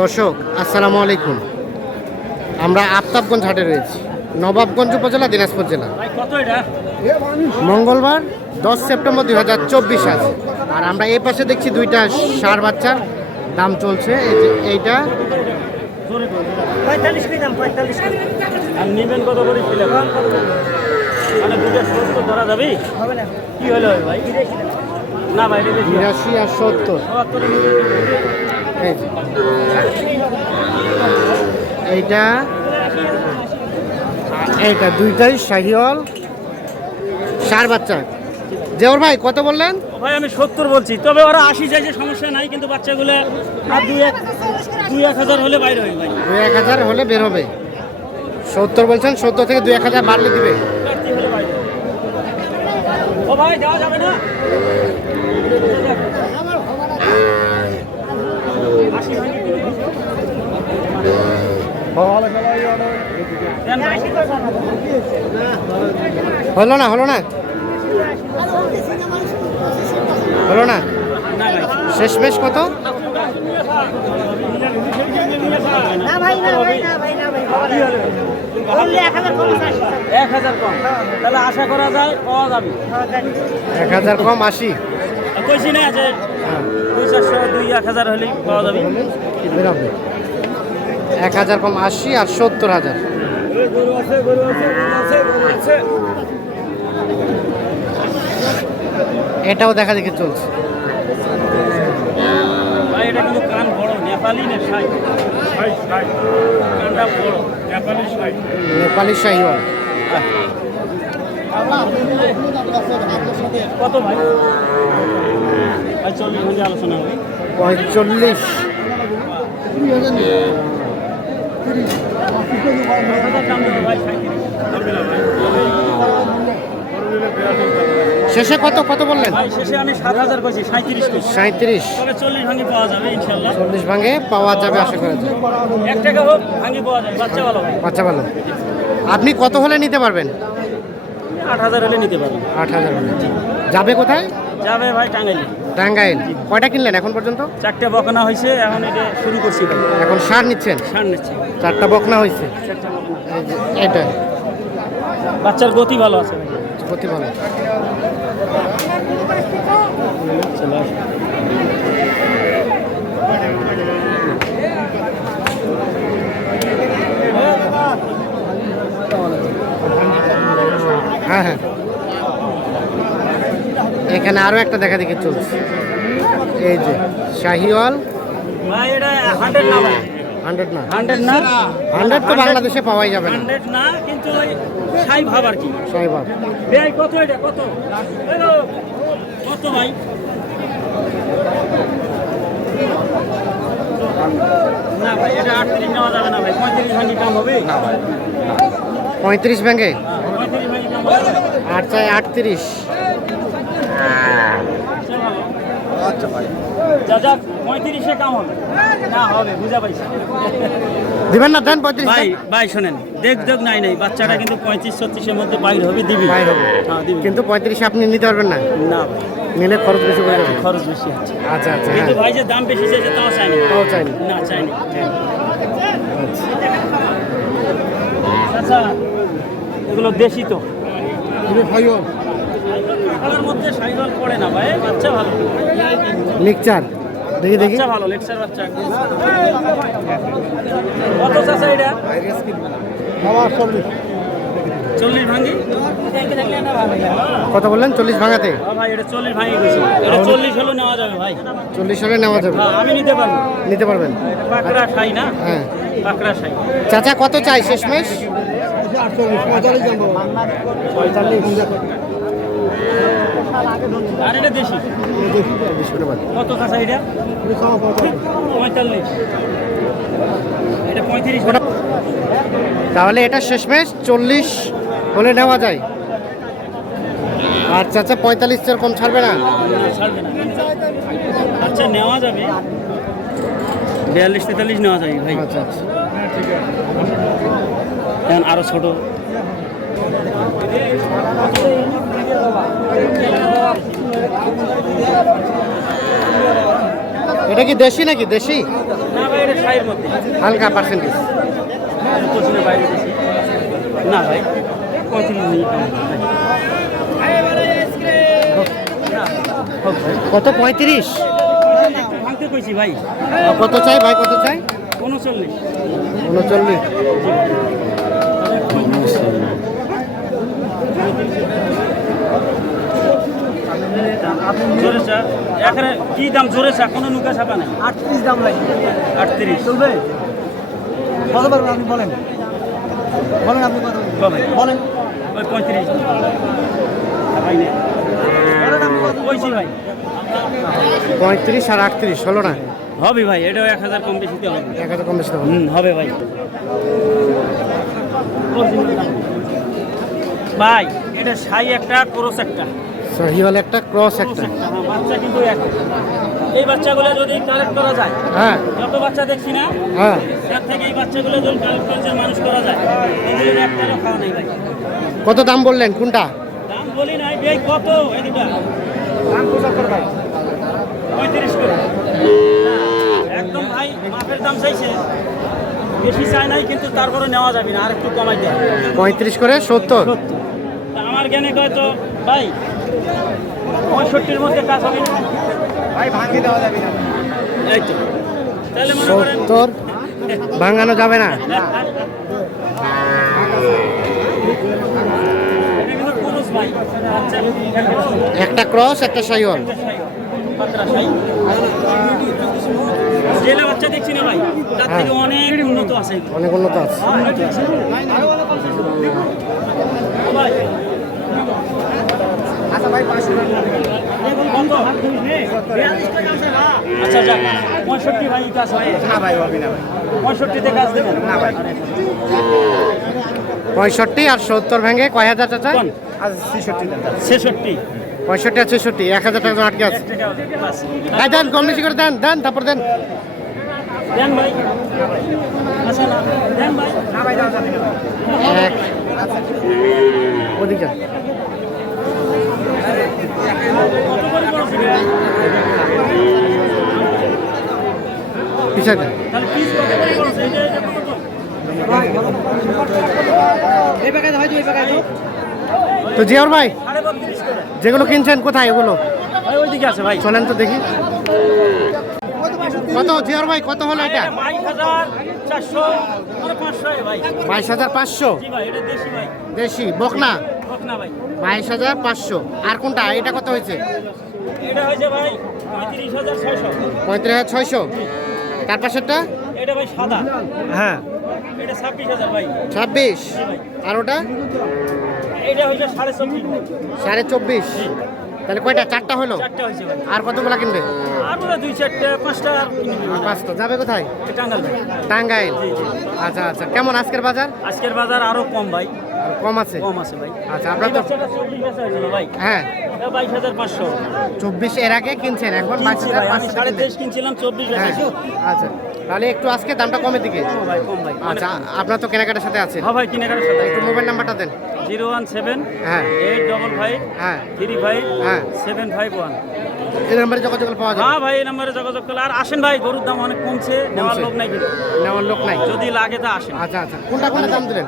দর্শক আসসালামু আলাইকুম। আমরা আফতাবগঞ্জ হাটে রয়েছি। নবাবগঞ্জ উপজেলা দিনাজপুর জেলা। ভাই কত এটা? মঙ্গলবার দশ সেপ্টেম্বর দুই হাজার চব্বিশ আছে আর আমরা এই পাশে দেখছি দুইটা সার বাচ্চার দাম চলছে। এই এইটা। দাম আর নিবেন কত করে ছিল মানে দুটো সত্তর। হবে যে। এইটা। এইটা দুইটাই শাহিওয়াল। সার বাচ্চা। জেওর ভাই কত বললেন? ভাই আমি সত্তর বলছি। তবে ওরা আশি চাইছে সমস্যা নাই কিন্তু বাচ্চাগুলো আর দুই এক দুই এক হাজার হলে বাইরে হয় ভাই। দুই এক হাজার হলে বের হবে। সত্তর বলছেন সত্তর থেকে দুই এক হাজার বাড়লে দিবে। ও ভাই যাওয়া যাবে না আশি ভাঙি কিনে দিন। দেন ভাই। হলো না হলো না? হলো না? শেষমেশ কত? এক হাজার কম তাহলে আশা। করা যায় পাওয়া যাবে এক হাজার কম আশি কইছি না যে দুই চারশো দুই এক হাজার হলেই পাওয়া যাবে। এক হাজার কম আশি আর সত্তর হাজার। এটাও দেখা দেখি চলছে। নেপালি শাহিওয়াল কত ভাই? পঁয়তাল্লিশ। শেষে কত কত বললেন? শেষে আমি সাত হাজার কইছি সাঁত্রিশ কইছি। সাঁত্রিশ তবে চল্লিশ ভাঙি পাওয়া যাবে ইনশাল্লাহ। চল্লিশ ভাঙে পাওয়া যাবে আশা করা যায়। এক টাকা হোক ভাঙি পাওয়া যাবে বাচ্চা ভালো বাচ্চা ভালো। আপনি কত হলে নিতে পারবেন? আট হাজার হলে নিতে পারবেন আট হাজার হলে। যাবে কোথায়? যাবে ভাই টাঙ্গাইলে। টাঙ্গাইল। কয়টা কিনলেন এখন পর্যন্ত? চারটে বকনা হয়েছে এখন এটা শুরু করছি ভাই। এখন সার নিচ্ছেন? সার নিচ্ছি। চারটা বকনা হয়েছে। এটা। বাচ্চার গতি ভালো আছে ভাই। প্রতি ভালো। চলে এখানে আরও একটা দেখা দেখি চলছে। এই যে শাহিওয়াল। হান্ড্রেড না। ভাই হান্ড্রেড না? হান্ড্রেড তো বাংলাদেশে পাওয়াই যাবে না। হান্ড্রেড না কিন্তু ওই সাই ভাব আর কি। শাহিবাব ভাই কত এটা কত? কত ভাই? না ভাই এটা আটত্রিশ নেওয়া যাবে না ভাই। পঁয়ত্রিশ ভাঙি কাম হবে? না ভাই পঁয়ত্রিশ ব্যাঙ্গে পঁয়ত্রিশ ভাঙি কাম হবে। আর চাই আটত্রিশ। দিবেন না দেন পঁয়ত্রিশ। ভাই ভাই শোনেন দেখ দেখ নাই নাই বাচ্চাটা কিন্তু পঁয়ত্রিশ ছত্রিশের মধ্যে বাইর হবে দিবি। বাইর হবে। হ্যাঁ দিবি। কিন্তু পঁয়ত্রিশে আপনি নিতে পারবেন না। না নিলে খরচ বেশি পড়ে যাবে। খরচ বেশি আছে আচ্ছা আচ্ছা কিন্তু হ্যাঁ। ভাই যে দাম বেশি চাইছে তাও চাইনি। তাও চাইনি। না চাইনি। আচ্ছা এগুলো দেশি তো। মধ্যে সাইকেল পড়ে না ভাই বাচ্চা ভালো। মিক্সচার দেখি দেখি। বাচ্চা ভালো লেকচার বাচ্চা। কত চাচা এটা? চল্লিশ ভাঙি? কত বললেন? চল্লিশ ভাঙাতে? ভাই এটা চল্লিশ ভাঙি গেছে এটা চল্লিশ হলেও নেওয়া যাবে ভাই। চল্লিশ হলে নেওয়া যাবে। হ্যাঁ আমি নিতে পারব। নিতে পারবেন। এটা পাকড়া খাই না? হ্যাঁ। পাকড়া খাই চাচা কত চাই শেষমেশ? আর এটা দেশি? কত কাঁচা এটা? পঁয়তাল্লিশ। এটা পঁয়ত্রিশ তাহলে এটা শেষমেশ চল্লিশ হলে নেওয়া যায়। আর চাচা পঁয়তাল্লিশ এরকম ছাড়বে না? না, ছাড়বে না। আচ্ছা নেওয়া যাবে। বিয়াল্লিশ তেতাল্লিশ নেওয়া যাবে ভাই। আচ্ছা আচ্ছা। এখন আরও ছোট। এটা কি দেশি নাকি? দেশি? হালকা পার্সেন্টেজ না ভাই কত? পঁয়ত্রিশ? ভাই। কত চাই ভাই? কত চাই? উনচল্লিশ। উনচল্লিশ। জোরে চা এখানে কি দাম জোরে চা কোনো নুকা ছাপা নাই। আটত্রিশ দাম লাগবে আটত্রিশ। চলবে? কত পারবেন আপনি বলেন? বলেন আপনি কত বলেন। ওই পঁয়ত্রিশ। আপনি কইছি ভাই। পঁয়ত্রিশ আর আটত্রিশ হলো না? হবে ভাই এটাও এক হাজার কম বেশিতে হবে। এক হাজার কম বেশি হবে ভাই। ভাই এটা সাই একটা ক্রোস একটা। সহিওয়াল একটা ক্রস একটা। হ্যাঁ বাচ্চা কিন্তু এক। এই বাচ্চাগুলো যদি কালেক্ট করা যায় হ্যাঁ। যত বাচ্চা দেখছি না হ্যাঁ। তার থেকে এই বাচ্চাগুলো যদি কালেক্ট করে মানুষ করা যায় এগুলোর একটা খাওয়া নেই ভাই। কত দাম বললেন? কোনটা? দাম বলি নাই এই কত? এই দুটা। পঁয়ত্রিশ করে। একদম ভাই মাপের দাম চাইছে। বেশি চাই নাই কিন্তু তারপরে নেওয়া যাবে না আর একটু কমাই দেয়। পঁয়ত্রিশ করে সত্তর? সত্তর। আমার জ্ঞানে কয় তো? ভাই পঁয়ষট্টির মধ্যে কাজ হবে না। ভাই ভাঙি দেওয়া যাবে না। এই তো। তাহলে মনে করেন ভাঙানো যাবে না। একটা ক্রস একটা সহিওয়াল পাতরা বাচ্চা দেখছি না ভাই। তার থেকে অনেক উন্নত আছে। অনেক উন্নত আছে। আচ্ছা? আচ্ছা যাক পঁয়ষট্টি ভাই কাজ না ভাই হবে না ভাই। পঁয়ষট্টিতে কাজ দেবেন? না ভাই। পঁয়ষট্টি আর সত্তর ভেঙে কয় হাজার? আচ্ছা ছেষট্টি পঁয়ষট্টি আর ছেষট্টি এক হাজার টাকা আটকে আছে। টাকা দেন কম বেশি করে দেন দেন তারপর দেন। দেন ভাই। আচ্ছা এক। ওদিকে কত করে পড়ছে রে? পিছিয়ে দেন তাহলে পিস কত করে পড়ছে এটা এটা কত তো? হয় জিয়ার ভাই যেগুলো কিনছেন কোথায় ওগুলো? ভাই ওইদিকে আছে ভাই। চলেন তো দেখি। কত জিয়ার ভাই কত হলো এটা? বাইশ হাজার পাঁচশো দেশি ভাই। বকনা? বাইশ হাজার পাঁচশো। আর কোনটা? এটা কত হয়েছে? এটা হয়েছে ভাই পঁয়ত্রিশ হাজার ছয়শো। তার পাশেরটা? এটা ভাই সাদা। হ্যাঁ। ছাব্বিশ আর ওটা? এটা সাড়ে চব্বিশ। তাহলে কয়টা? চারটা হলো? আর কতগুলা কিনবে? দুই চারটে পাঁচটা। পাঁচটা। যাবে কোথায়? টাঙ্গাইল। জি। আচ্ছা আচ্ছা। কেমন আজকের বাজার? আজকের বাজার আরও কম ভাই। কম আছে? কম আছে ভাই। আচ্ছা, আপনার তো- ভাই। হ্যাঁ। বাইশ হাজার পাঁচশো। চব্বিশ এর আগে কিনছেন এখন বাইশ হাজার পাঁচশো সাড়ে। তেইশ কিনছিলাম চব্বিশ হ্যাঁ আচ্ছা। তাহলে একটু আজকে দামটা কমের দিকে। কম ভাই কম ভাই। আচ্ছা আপনার তো কেনাকাটার সাথে আছে। হ্যাঁ ভাই কিনে কাটার সাথে একটু মোবাইল নাম্বারটা দেন। জিরো ওয়ান সেভেন হ্যাঁ। এইট ডবল ফাইভ হ্যাঁ। থ্রি ফাইভ হ্যাঁ। Seven five one. এই নাম্বারে যোগাযোগ পাওয়া যাবে। হ্যাঁ ভাই এই নাম্বারে যোগাযোগ করলে। আর আসেন ভাই গরুর দাম অনেক কমছে নেওয়ার লোক নাই কিন্তু। নেওয়ার লোক নাই। যদি লাগে তা আসেন। আচ্ছা আচ্ছা। কোনটা কোনটা দাম দিলেন?